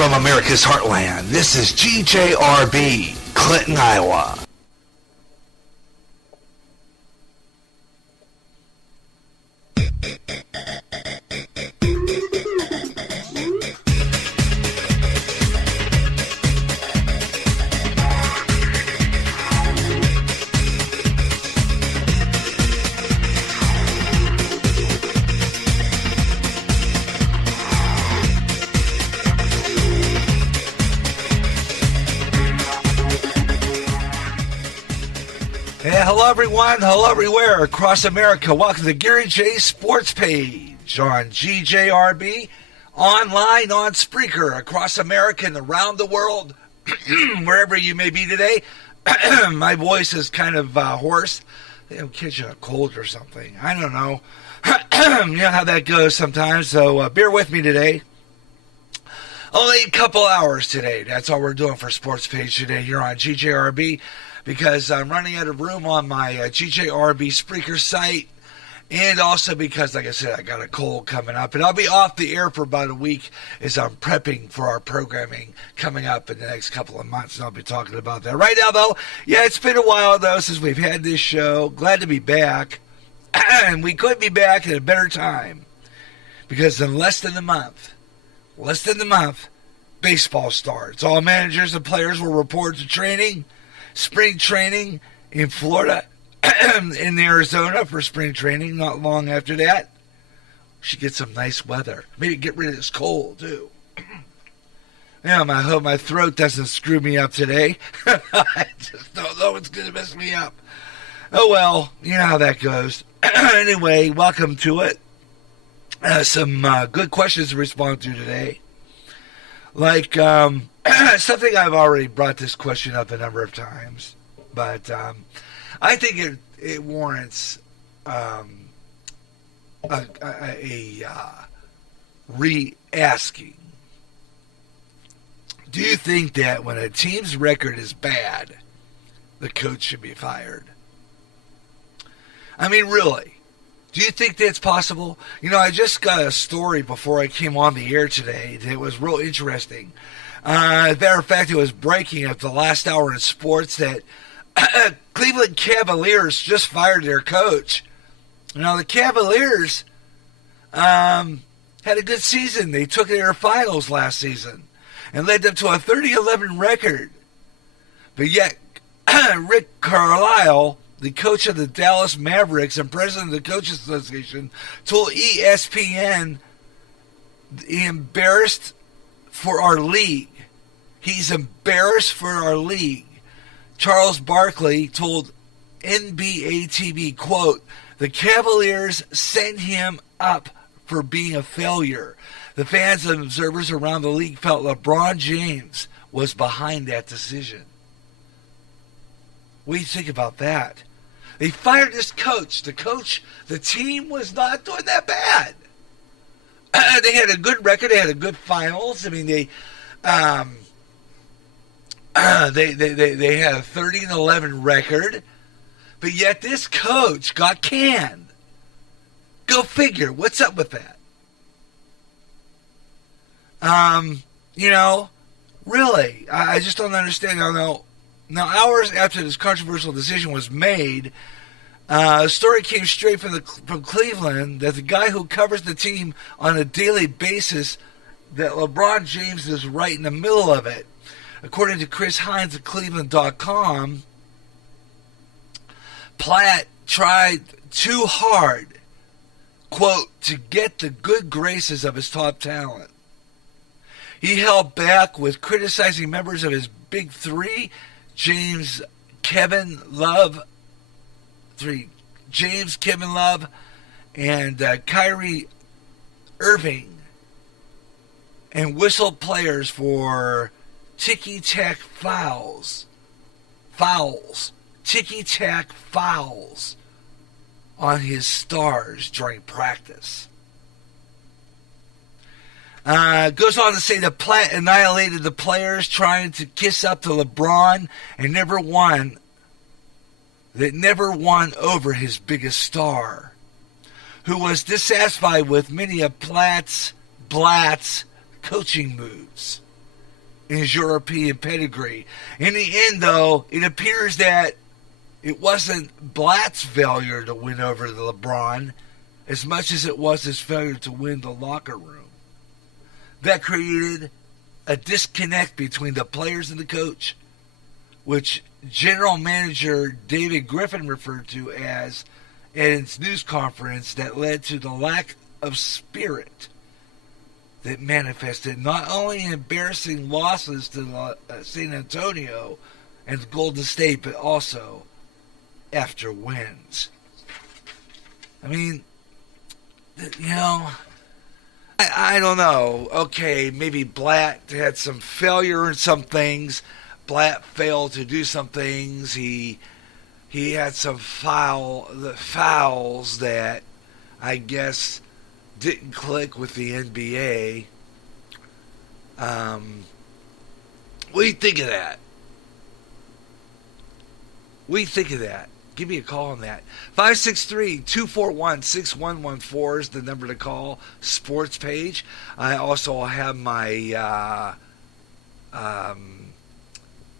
from America's heartland, this is GJRB, Clinton, Iowa. Hello everyone, hello everywhere across America. Welcome to Garyj Sports Page on GJRB, online on Spreaker across America and around the world, wherever you may be today. My voice is kind of hoarse. I think I'm catching a cold or something. I don't know. You know how that goes sometimes, so bear with me today. Only a couple hours today. That's all we're doing for Sports Page today here on GJRB. Because I'm running out of room on my GJRB Spreaker site, and also because, like I said, I got a cold coming up, and I'll be off the air for about a week as I'm prepping for our programming coming up in the next couple of months, and I'll be talking about that. Right now, though, yeah, it's been a while, though, since we've had this show. Glad to be back, and we could be back at a better time, because in less than a month, baseball starts. All managers and players will report to training. Spring training in Florida and in Arizona for spring training. Not long after that, we should get some nice weather. Maybe get rid of this cold, too. Yeah, I hope my throat doesn't screw me up today. I just don't know what's going to mess me up. Oh, well, you know how that goes. Anyway, welcome to it. Some good questions to respond to today. Like, something I've already brought this question up a number of times, but I think it warrants a re-asking. Do you think that when a team's record is bad, the coach should be fired? I mean, really? Do you think that's possible? You know, I just got a story before I came on the air today that was real interesting. As a matter of fact, it was breaking at the last hour in sports that Cleveland Cavaliers just fired their coach. You know, the Cavaliers had a good season. They took their finals last season and led them to a 30-11 record. But yet, Rick Carlisle, the coach of the Dallas Mavericks and president of the Coaches Association, told ESPN he embarrassed for our league. He's embarrassed for our league. Charles Barkley told NBA TV, quote, "The Cavaliers sent him up for being a failure. The fans and observers around the league felt LeBron James was behind that decision." What do you think about that? They fired this coach. The team was not doing that bad. They had a good record. They had a good finals. I mean, they had a 30-11 record, but yet this coach got canned. Go figure. What's up with that? You know, really, I just don't understand. Now, hours after this controversial decision was made, a story came straight from Cleveland that the guy who covers the team on a daily basis, that LeBron James is right in the middle of it. According to Chris Hines of Cleveland.com, Platt tried too hard, quote, to get the good graces of his top talent. He held back with criticizing members of his big three, James, Kevin Love, and Kyrie Irving, and whistled players for ticky-tack fouls on his stars during practice. Goes on to say that Platt annihilated the players trying to kiss up to LeBron and never won over his biggest star, who was dissatisfied with many of Blatt's coaching moves. in his European pedigree. In the end, though, it appears that it wasn't Blatt's failure to win over the LeBron as much as it was his failure to win the locker room. That created a disconnect between the players and the coach, which General Manager David Griffin referred to as at its news conference, that led to the lack of spirit that manifested not only in embarrassing losses to San Antonio and Golden State, but also after wins. I mean, I don't know. Okay, maybe Blatt had some failure in some things. Blatt failed to do some things. He had some fouls that I guess didn't click with the NBA. What do you think of that? What do you think of that? Give me a call on that. 563-241-6114 is the number to call. Sportspage. I also have my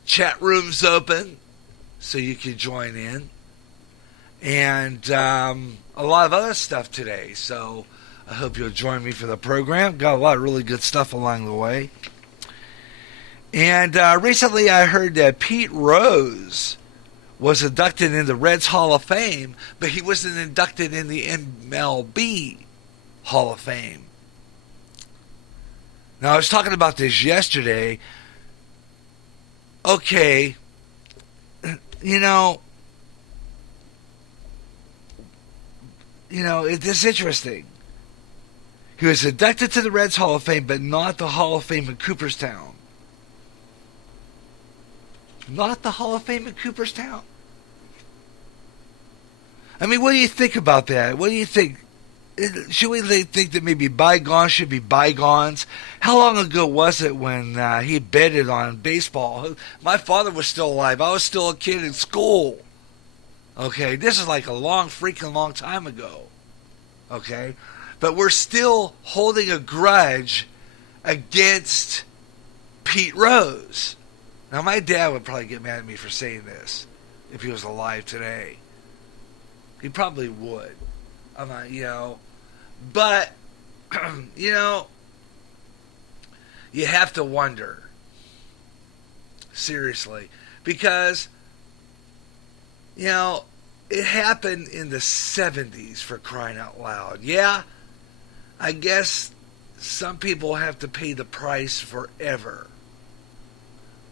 chat rooms open so you can join in. And a lot of other stuff today. So I hope you'll join me for the program. Got a lot of really good stuff along the way. And recently I heard that Pete Rose was inducted in the Reds Hall of Fame, but he wasn't inducted in the MLB Hall of Fame. Now, I was talking about this yesterday. Okay, it's interesting. He was inducted to the Reds Hall of Fame, but not the Hall of Fame in Cooperstown. Not the Hall of Fame in Cooperstown. I mean, what do you think about that? What do you think? Should we think that maybe bygones should be bygones? How long ago was it when he betted on baseball? My father was still alive. I was still a kid in school. Okay, this is like a freaking long time ago. Okay, but we're still holding a grudge against Pete Rose. Now, my dad would probably get mad at me for saying this if he was alive today. He probably would. I'm not, but, you have to wonder. Seriously. Because, it happened in the 70s, for crying out loud. Yeah, I guess some people have to pay the price forever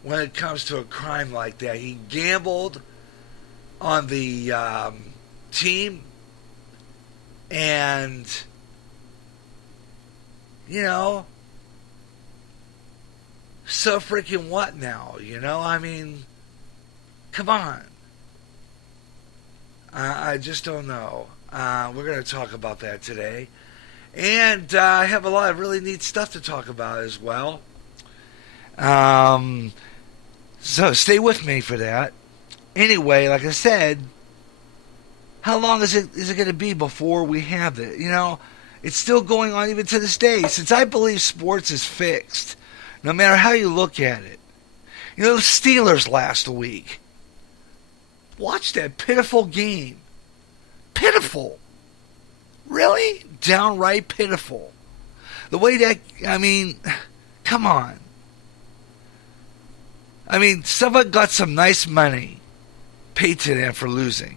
when it comes to a crime like that. He gambled on the team, and so freaking what now? I mean, come on. I just don't know. We're going to talk about that today, and I have a lot of really neat stuff to talk about as well. So stay with me for that. Anyway, like I said, how long is it going to be before we have it? It's still going on even to this day. Since I believe sports is fixed, no matter how you look at it. The Steelers last week. Watch that pitiful game. Pitiful. Really? Downright pitiful. The way that, come on. Someone got some nice money paid to them for losing.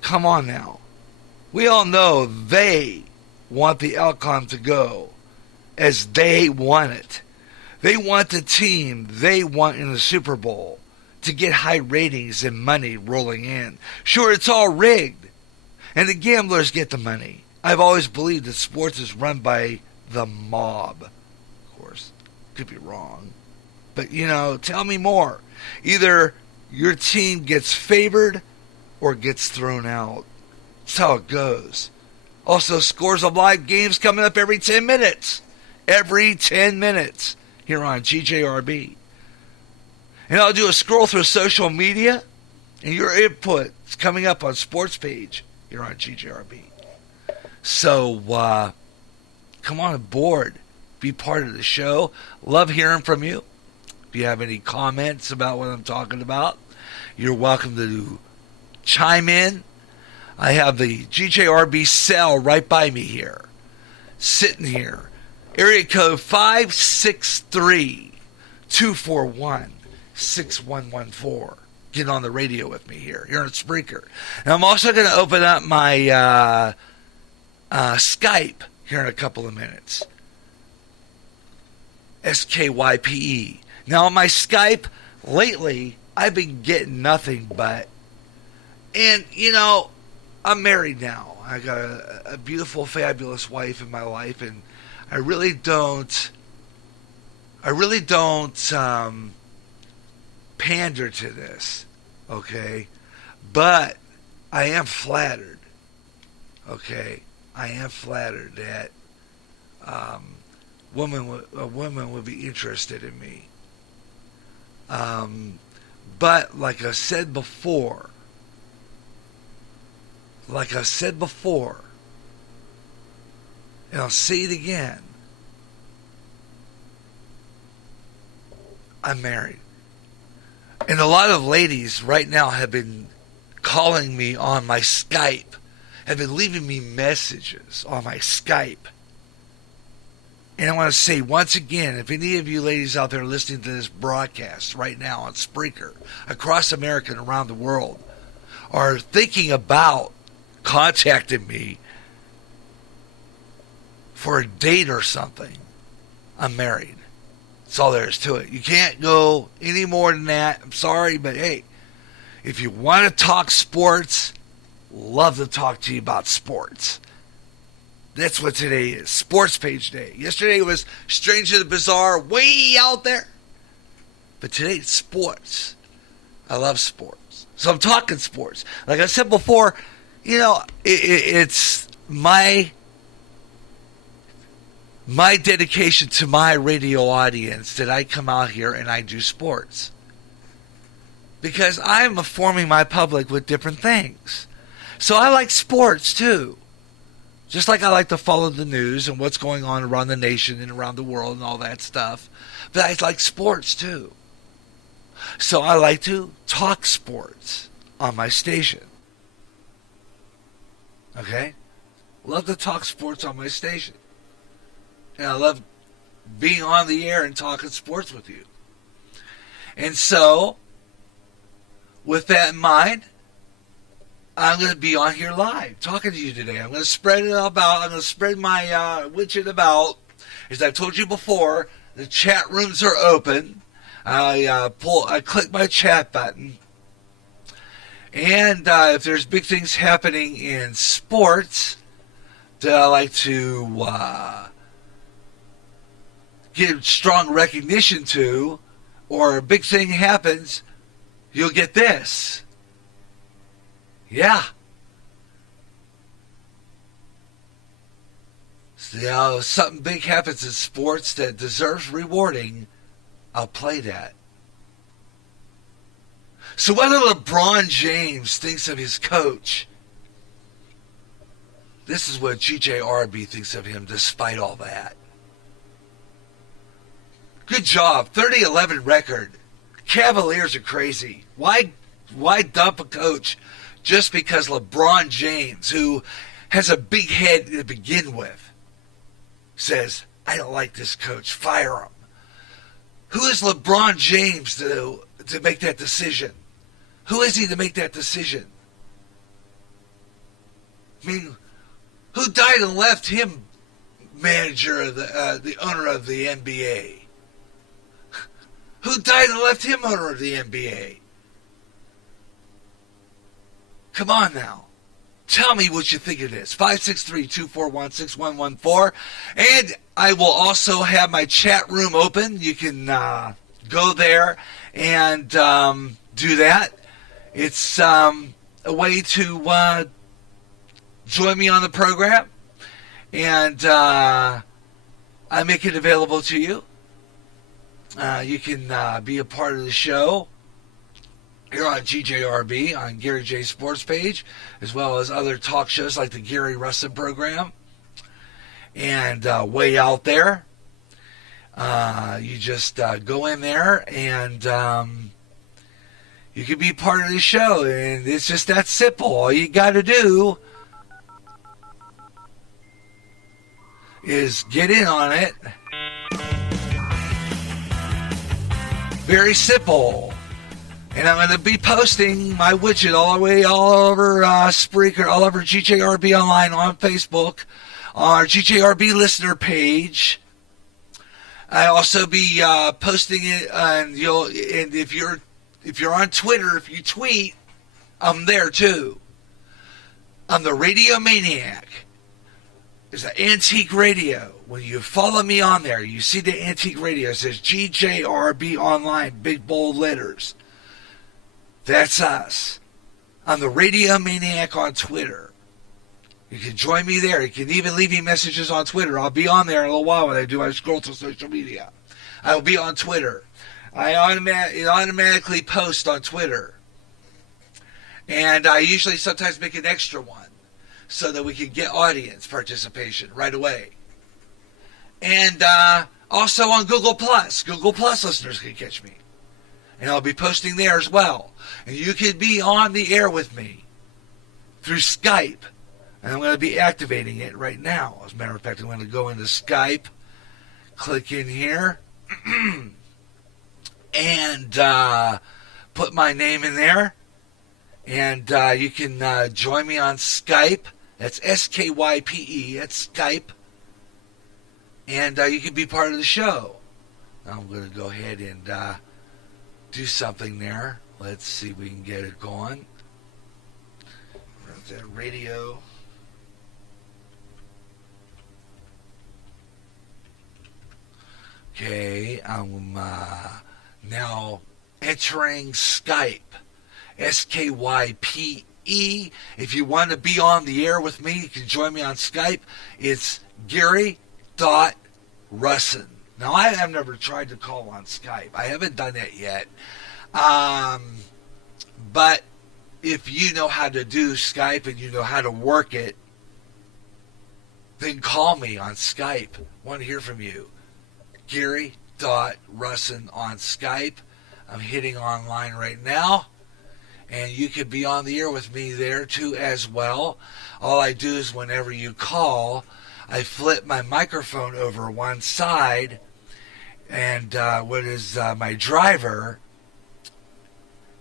Come on now. We all know they want the outcome to go as they want it. They want the team they want in the Super Bowl to get high ratings and money rolling in. Sure, it's all rigged, and the gamblers get the money. I've always believed that sports is run by the mob. Of course, could be wrong. But, tell me more. Either your team gets favored or gets thrown out. That's how it goes. Also, scores of live games coming up every 10 minutes. Every 10 minutes here on GJRB. And I'll do a scroll through social media, and your input is coming up on Sportspage here on GJRB. So, come on aboard. Be part of the show. Love hearing from you. If you have any comments about what I'm talking about, you're welcome to chime in. I have the GJRB cell right by me here, sitting here. Area code 563-241-6114. Get on the radio with me here on Spreaker. And I'm also going to open up my Skype here in a couple of minutes. SKYPE. Now on my Skype, lately, I've been getting nothing but, and I'm married now. I got a beautiful, fabulous wife in my life, and I really don't pander to this, okay? But I am flattered, okay? I am flattered that a woman would be interested in me. But like I said before, and I'll say it again, I'm married. And a lot of ladies right now have been calling me on my Skype, have been leaving me messages on my Skype. And I want to say once again, if any of you ladies out there listening to this broadcast right now on Spreaker, across America and around the world, are thinking about contacting me for a date or something, I'm married. That's all there is to it. You can't go any more than that. I'm sorry, but hey, if you want to talk sports, love to talk to you about sports. That's what today is, Sportspage Day. Yesterday was Strange and Bizarre, way out there. But today it's sports. I love sports. So I'm talking sports. Like I said before, it's my dedication to my radio audience that I come out here and I do sports. Because I'm informing my public with different things. So I like sports too. Just like I like to follow the news and what's going on around the nation and around the world and all that stuff. But I like sports too. So I like to talk sports on my station. Okay? Love to talk sports on my station. And I love being on the air and talking sports with you. And so, with that in mind, I'm going to be on here live talking to you today. I'm going to spread it about. I'm going to spread my widget about. As I've told you before, the chat rooms are open. I click my chat button. And if there's big things happening in sports that I like to give strong recognition to, or a big thing happens, you'll get this. Yeah. So, something big happens in sports that deserves rewarding, I'll play that. So whether LeBron James thinks of his coach, this is what GJRB thinks of him despite all that. Good job. 30-11 record. Cavaliers are crazy. Why dump a coach just because LeBron James, who has a big head to begin with, says, I don't like this coach, fire him? Who is LeBron James to make that decision? Who is he to make that decision? I mean, who died and left him manager of the owner of the NBA? Who died and left him owner of the NBA? Come on now. Tell me what you think of this. 563-241-6114. And I will also have my chat room open. You can go there and do that. It's a way to join me on the program. And I make it available to you. You can be a part of the show here on GJRB, on Gary J Sports Page, as well as other talk shows like the Gary Wrestling Program and Way Out There. You just go in there and you can be part of the show. And it's just that simple. All you got to do is get in on it. Very simple. And I'm going to be posting my widget all over Spreaker, all over GJRB Online on Facebook, on our GJRB listener page. I also be posting it, and if you're on Twitter, if you tweet, I'm there too. I'm the Radio Maniac. It's an antique radio. When you follow me on there, you see the antique radio. It says GJRB Online, big bold letters. That's us. I'm the Radio Maniac on Twitter. You can join me there. You can even leave me messages on Twitter. I'll be on there in a little while when I do my scroll through social media. I will be on Twitter. It automatically posts on Twitter. And I usually sometimes make an extra one so that we can get audience participation right away. And also on Google Plus. Google Plus listeners can catch me. And I'll be posting there as well. And you can be on the air with me through Skype. And I'm going to be activating it right now. As a matter of fact, I'm going to go into Skype, click in here, and put my name in there. And you can join me on Skype. That's SKYPE. That's Skype. And you can be part of the show. I'm going to go ahead and do something there. Let's see if we can get it going. That radio. Okay, I'm now entering Skype. SKYPE. If you want to be on the air with me, you can join me on Skype. It's Garyj.Russin. Now, I have never tried to call on Skype. I haven't done that yet. But if you know how to do Skype and you know how to work it, then call me on Skype. I want to hear from you. Garyj.Russin on Skype. I'm hitting online right now. And you could be on the air with me there too as well. All I do is whenever you call, I flip my microphone over one side. And what is my driver,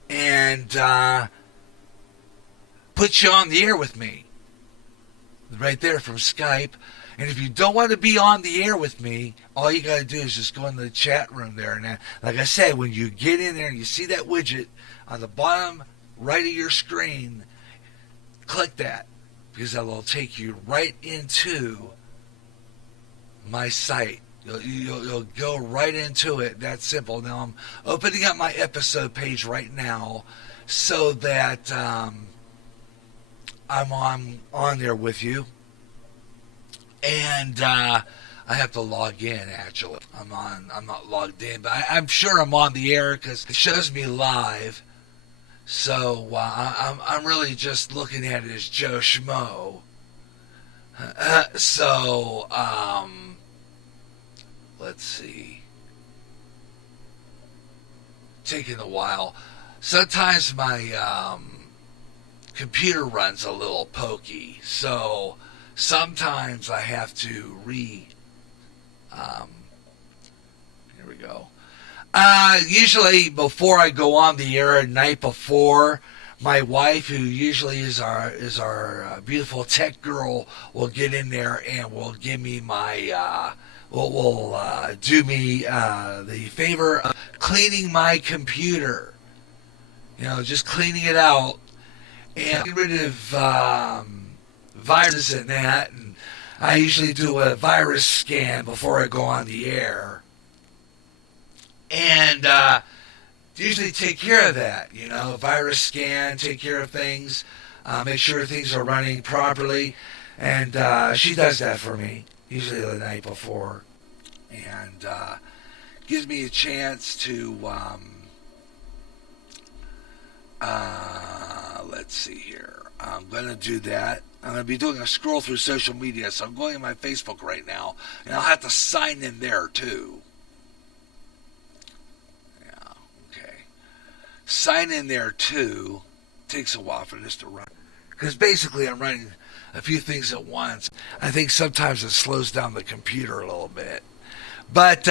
and put you on the air with me. Right there from Skype. And if you don't want to be on the air with me, all you got to do is just go in the chat room there. And like I said, when you get in there and you see that widget on the bottom right of your screen, click that, because that will take you right into my site. You'll go right into it. That's simple. Now I'm opening up my episode page right now so that I'm on there with you. And I have to log in, actually. I'm not logged in, but I'm sure I'm on the air because it shows me live. So I'm really just looking at it as Joe Schmo. Let's see. Taking a while. Sometimes my computer runs a little pokey, so sometimes I have to here we go. Usually before I go on the air at night before, my wife, who usually is our beautiful tech girl, will get in there and will give me my will do me the favor of cleaning my computer. Just cleaning it out and get rid of viruses and that. And I usually do a virus scan before I go on the air. And usually take care of that, virus scan, take care of things, make sure things are running properly. And she does that for me, usually the night before. And gives me a chance to, let's see here. I'm going to do that. I'm going to be doing a scroll through social media, so I'm going to my Facebook right now, and I'll have to sign in there too. sign in there too. Takes a while for this to run. Because basically I'm running a few things at once. I think sometimes it slows down the computer a little bit. But,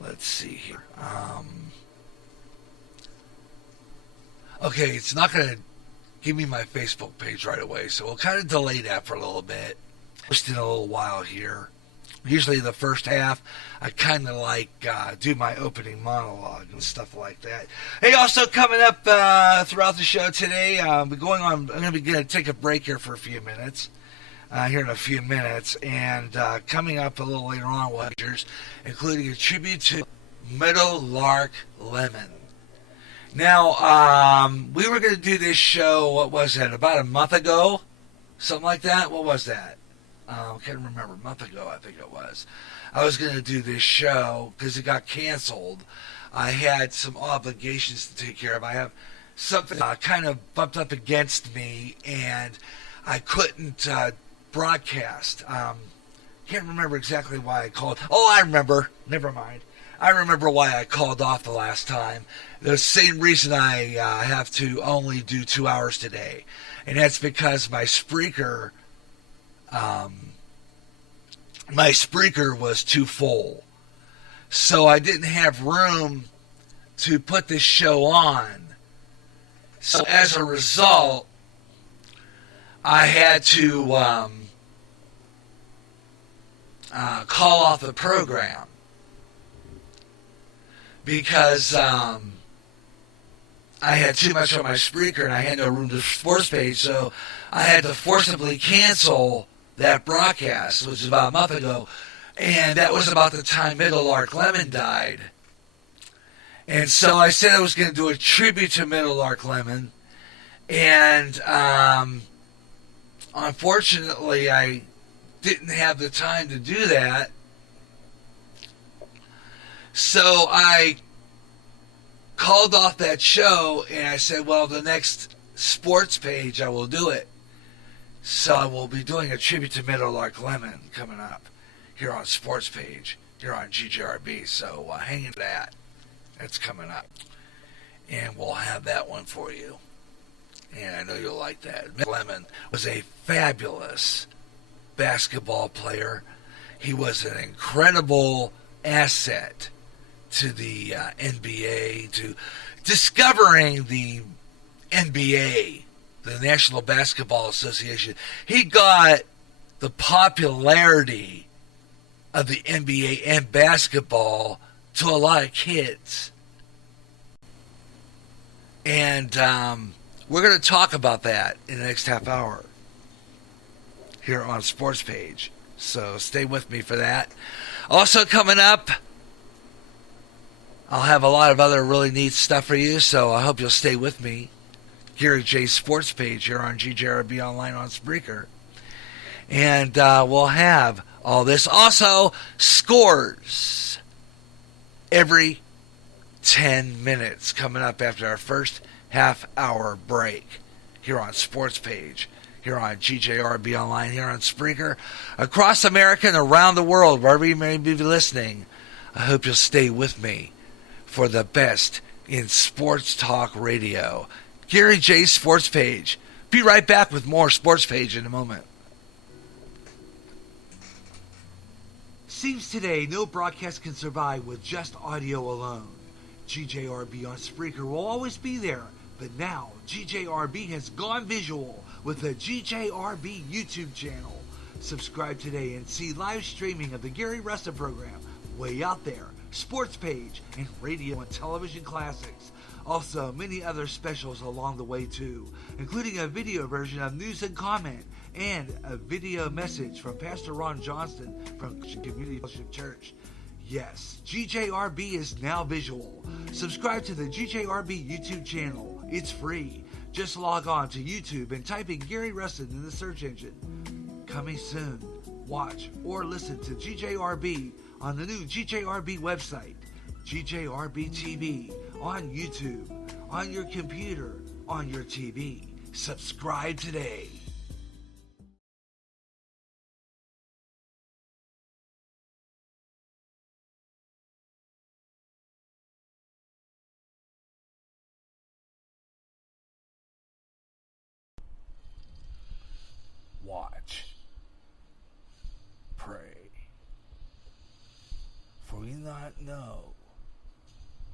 let's see here. Okay, it's not going to give me my Facebook page right away, so we'll kind of delay that for a little bit. Just in a little while here. Usually the first half, I kind of like do my opening monologue and stuff like that. Hey, also coming up throughout the show today, I'm going to take a break here for a few minutes. Here in a few minutes, and coming up a little later on, including a tribute to Meadowlark Lemon. Now, we were going to do this show, what was that, about a month ago? Something like that? What was that? I can't remember. A month ago, I think it was. I was going to do this show because it got canceled. I had some obligations to take care of. I have something kind of bumped up against me, and I couldn't broadcast. Can't remember exactly why I called. Oh, I remember. Never mind. I remember why I called off the last time. The same reason I have to only do 2 hours today. And that's because my Spreaker was too full. So I didn't have room to put this show on. So as a result, I had to call off the program because I had too much on my Spreaker and I had no room to Sportspage, so I had to forcibly cancel that broadcast, which was about a month ago, and that was about the time Meadowlark Lemon died. And so I said I was going to do a tribute to Meadowlark Lemon, and unfortunately I didn't have the time to do that. So I called off that show and I said, well, the next sports page I will do it. So I will be doing a tribute to Meadowlark Lemon coming up here on Sportspage, here on GJRB. So hang in that. That's coming up. And we'll have that one for you. And I know you'll like that. Lemon was a fabulous basketball player. He was an incredible asset to the NBA, to discovering the NBA, the National Basketball Association. He got the popularity of the NBA and basketball to a lot of kids. And we're going to talk about that in the next half hour here on Sportspage. So stay with me for that. Also coming up, I'll have a lot of other really neat stuff for you, so I hope you'll stay with me. Garyj Sportspage here on GJRB Online on Spreaker. And we'll have all this. Also, scores every 10 minutes coming up after our first half-hour break here on Sportspage, here on GJRB Online, here on Spreaker, across America and around the world, wherever you may be listening. I hope you'll stay with me for the best in sports talk radio. Garyj Sportspage. Be right back with more Sportspage in a moment. Seems today no broadcast can survive with just audio alone. GJRB on Spreaker will always be there, but now GJRB has gone visual with the GJRB YouTube channel. Subscribe today and see live streaming of the Gary Russell program, Way Out There, Sportspage, and radio and television classics. Also, many other specials along the way too, including a video version of News and Comment and a video message from Pastor Ron Johnston from Community Fellowship Church. Yes, GJRB is now visual. Subscribe to the GJRB YouTube channel. It's free. Just log on to YouTube and type in Gary Russell in the search engine. Coming soon. Watch or listen to GJRB on the new GJRB website, GJRB TV, on YouTube, on your computer, on your TV. Subscribe today. know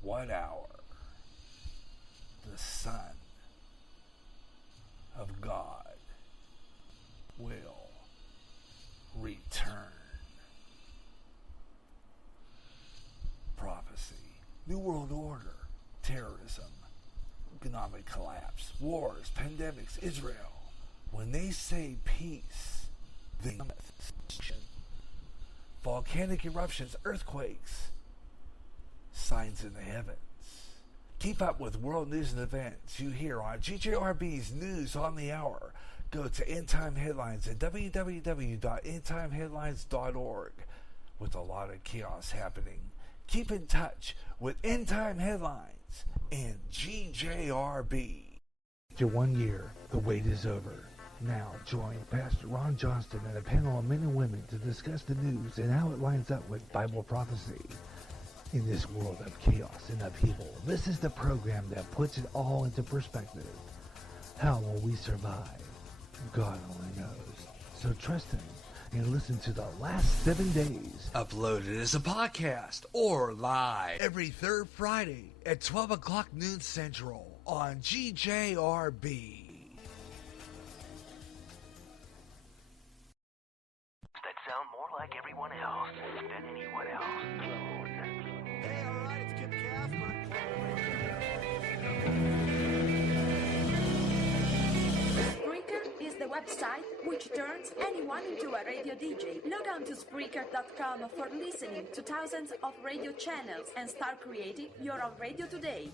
what hour the Son of God will return. Prophecy, New World Order, terrorism, economic collapse, wars, pandemics, Israel. When they say peace, they volcanic eruptions, earthquakes, signs in the heavens. Keep up with world news and events you hear on GJRB's News on the Hour. Go to End Time Headlines at www.endtimeheadlines.org. With a lot of chaos happening, keep in touch with End Time Headlines and GJRB. After 1 year, the wait is over. Now join Pastor Ron Johnston and a panel of men and women to discuss the news and how it lines up with Bible prophecy. In this world of chaos and upheaval, this is the program that puts it all into perspective. How will we survive? God only knows. So trust Him and listen to the last 7 days. Uploaded as a podcast or live every third Friday at 12 o'clock noon Central on GJRB. That sound more like everyone else than anyone else. Hey, all right, it's Kip Casper. Spreaker is the website which turns anyone into a radio DJ. Log on to Spreaker.com for listening to thousands of radio channels and start creating your own radio today.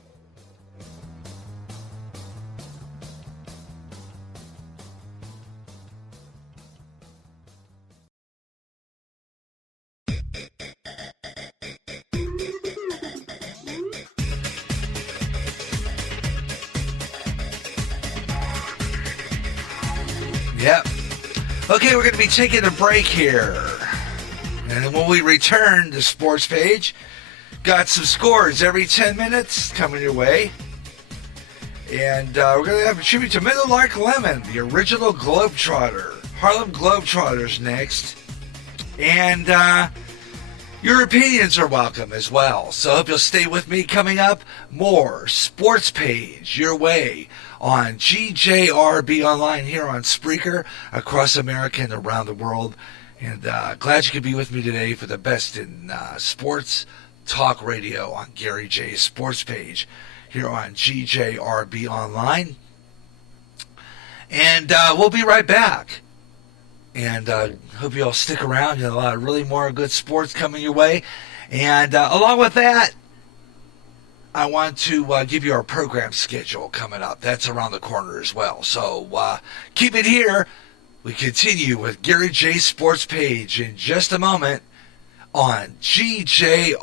Yep. Okay, we're going to be taking a break here. And then when we return to Sportspage, got some scores every 10 minutes coming your way. And we're going to have a tribute to Meadowlark Lemon, the original Globetrotter. Harlem Globetrotters next. And your opinions are welcome as well. So I hope you'll stay with me. Coming up, more Sportspage your way on GJRB Online here on Spreaker across America and around the world. And glad you could be with me today for the best in sports talk radio on Gary J's Sports Page here on GJRB Online. And we'll be right back. And hope you all stick around. You have a lot of really more good sports coming your way. And along with that, I want to give you our program schedule coming up. That's around the corner as well. So keep it here. We continue with Gary J. Sports Page in just a moment on GJRB.